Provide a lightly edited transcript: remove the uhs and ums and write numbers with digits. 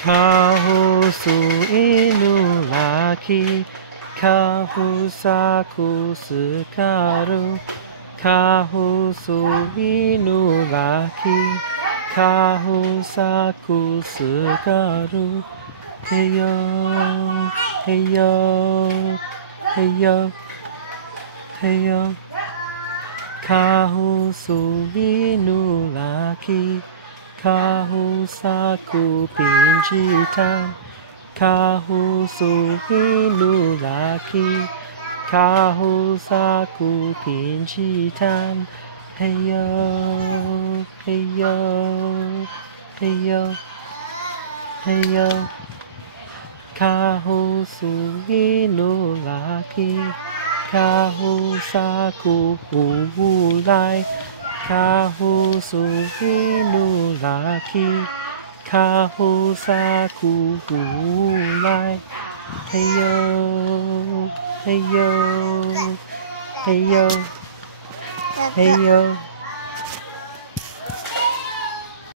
Kahusu inulaki, kahusaku sukaru. Kahusu inulaki, kahusaku sukaru. Hey yo, hey yo, hey yo, hey yo. Kahusu inulaki, kahusaku pinjitan. Kahusu inulaki, kahusaku pinjitan. Hey yo, hey yo, hey yo, hey yo. Kahusu inulaki, kahusaku hulai. Kahusu inulaki, kahusaku hulai. Hey yo, hey yo, hey yo, hey yo.